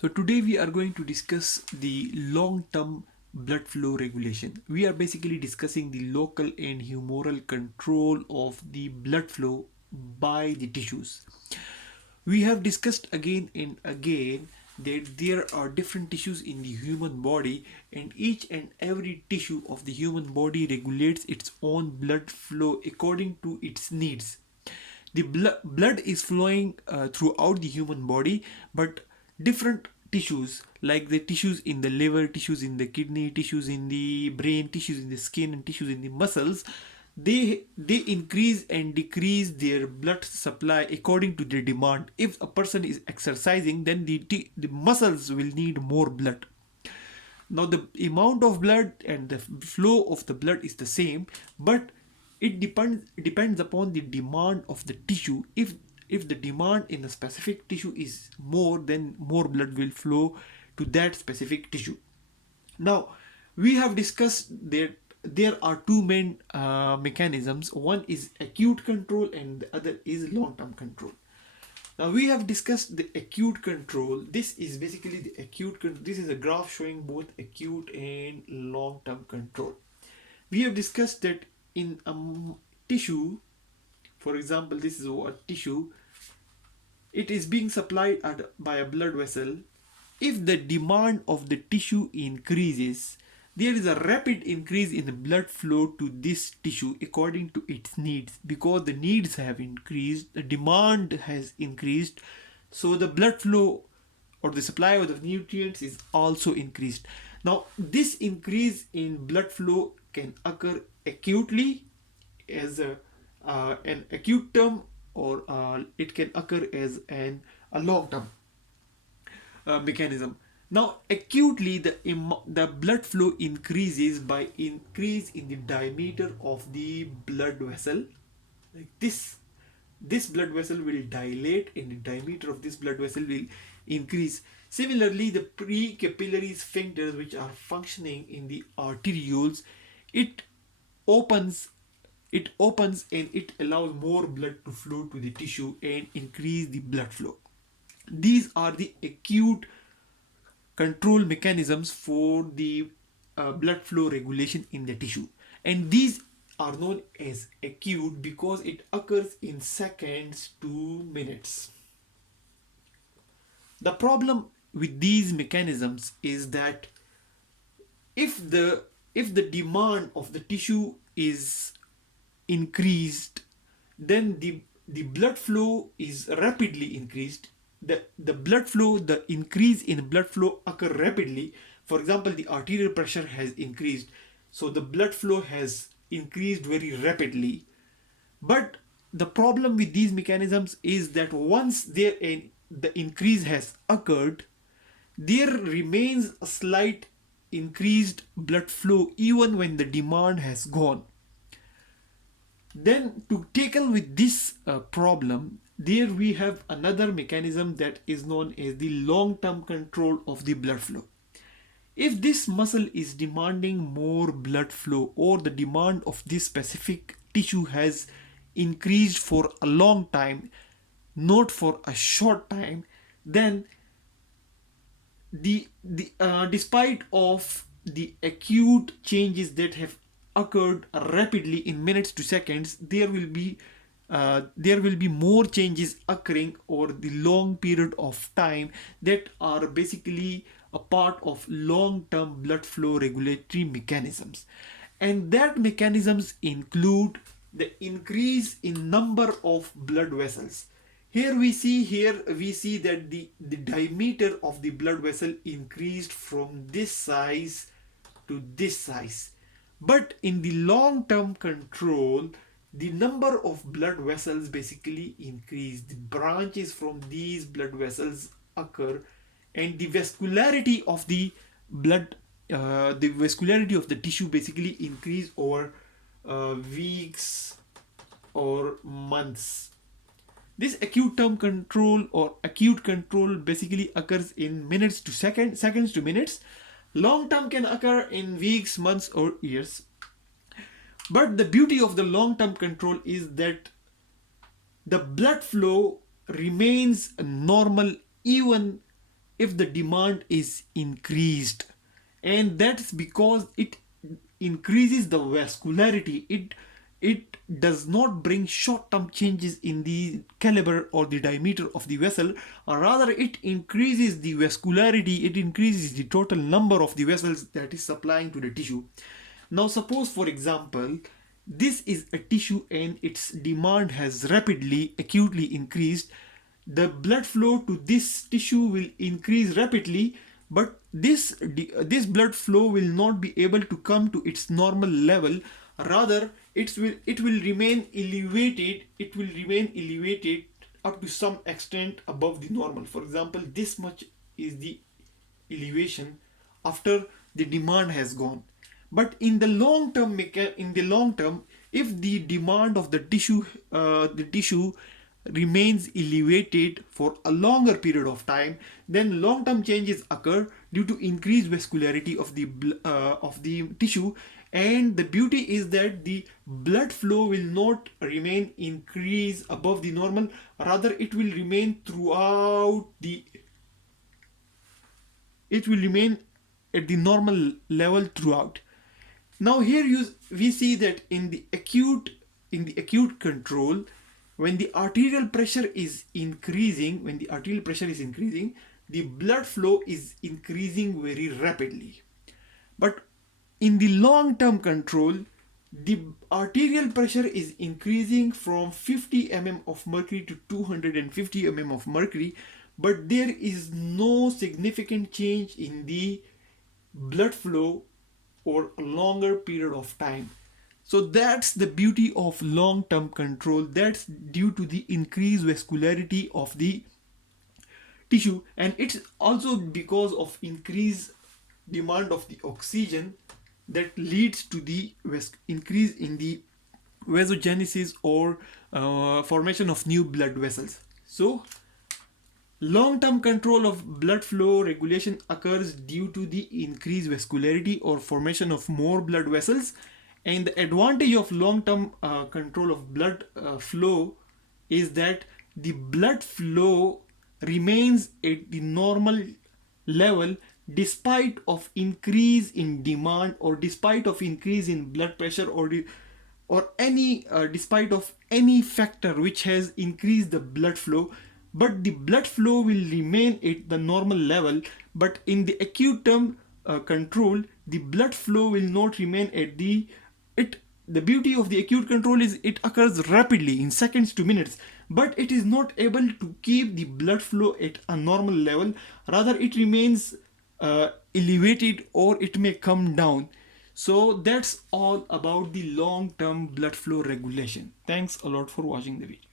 So today we are going to discuss the long-term blood flow regulation. We are basically discussing the local and humoral control of the blood flow by the tissues. We have discussed again and again that there are different tissues in the human body, and each and every tissue of the human body regulates its own blood flow according to its needs. The blood is flowing throughout the human body, but different tissues like the tissues in the liver, tissues in the kidney, tissues in the brain, tissues in the skin, and tissues in the muscles, they increase and decrease their blood supply according to their demand. If a person is exercising, then the muscles will need more blood. Now the amount of blood and the flow of the blood is the same, but it depends upon the demand of the tissue. If the demand in a specific tissue is more, then more blood will flow to that specific tissue. Now we have discussed that there are two main mechanisms. One is acute control and the other is long-term control. Now we have discussed the acute control. This is basically the this is a graph showing both acute and long-term control. We have discussed that in a tissue, for example, this is a tissue, it is being supplied by a blood vessel. If the demand of the tissue increases, there is a rapid increase in the blood flow to this tissue according to its needs. Because the needs have increased, the demand has increased, so the blood flow or the supply of the nutrients is also increased. Now this increase in blood flow can occur acutely as an acute term, or it can occur as a long term mechanism. Now acutely, the blood flow increases by increase in the diameter of the blood vessel. Like this blood vessel will dilate and the diameter of this blood vessel will increase. Similarly, the precapillary sphincters, which are functioning in the arterioles, it opens opens and it allows more blood to flow to the tissue and increase the blood flow. These are the acute control mechanisms for the blood flow regulation in the tissue, and these are known as acute because it occurs in seconds to minutes. The problem with these mechanisms is that if the demand of the tissue is increased, then the blood flow is rapidly increased. The blood flow, the increase in blood flow occur rapidly. For example, the arterial pressure has increased, so the blood flow has increased very rapidly. But the problem with these mechanisms is that once the increase has occurred, there remains a slight increased blood flow even when the demand has gone. Then to tackle with this problem, there we have another mechanism that is known as the long-term control of the blood flow. If this muscle is demanding more blood flow, or the demand of this specific tissue has increased for a long time, not for a short time, then despite of the acute changes that have occurred rapidly in minutes to seconds, there will be more changes occurring over the long period of time that are basically a part of long-term blood flow regulatory mechanisms. And that mechanisms include the increase in number of blood vessels. Here we see that the diameter of the blood vessel increased from this size to this size. But in the long-term control, the number of blood vessels basically increase. The branches from these blood vessels occur, and the vascularity of the vascularity of the tissue basically increase over weeks or months. This acute term control or acute control basically occurs in minutes to seconds to minutes. Long term can occur in weeks, months, or years. But the beauty of the long term control is that the blood flow remains normal even if the demand is increased, and that's because it increases the vascularity. It does not bring short-term changes in the caliber or the diameter of the vessel, or rather it increases the vascularity, it increases the total number of the vessels that is supplying to the tissue. Now suppose, for example, this is a tissue and its demand has rapidly, acutely increased. The blood flow to this tissue will increase rapidly, but this blood flow will not be able to come to its normal level. Rather, it will remain elevated. It will remain elevated up to some extent above the normal. For example, this much is the elevation after the demand has gone. But in the long term, if the demand of the tissue remains elevated for a longer period of time, then long term changes occur due to increased vascularity of the tissue. And the beauty is that the blood flow will not remain increase above the normal, rather it will remain at the normal level throughout. Now here we see that in the acute control, when the arterial pressure is increasing, the blood flow is increasing very rapidly. But in the long term control, the arterial pressure is increasing from 50 mm of mercury to 250 mm of mercury, but there is no significant change in the blood flow over a longer period of time. So that's the beauty of long term control. That's due to the increased vascularity of the tissue, and it's also because of increased demand of the oxygen that leads to the increase in the vasogenesis or formation of new blood vessels. So long-term control of blood flow regulation occurs due to the increased vascularity or formation of more blood vessels. And the advantage of long-term control of blood flow is that the blood flow remains at the normal level despite of increase in demand, or despite of increase in blood pressure, or any despite of any factor which has increased the blood flow. But the blood flow will remain at the normal level. But in the acute term control, the blood flow will not remain at the beauty of the acute control is it occurs rapidly in seconds to minutes, but it is not able to keep the blood flow at a normal level. Rather, it remains elevated, or it may come down. So that's all about the long term blood flow regulation. Thanks a lot for watching the video.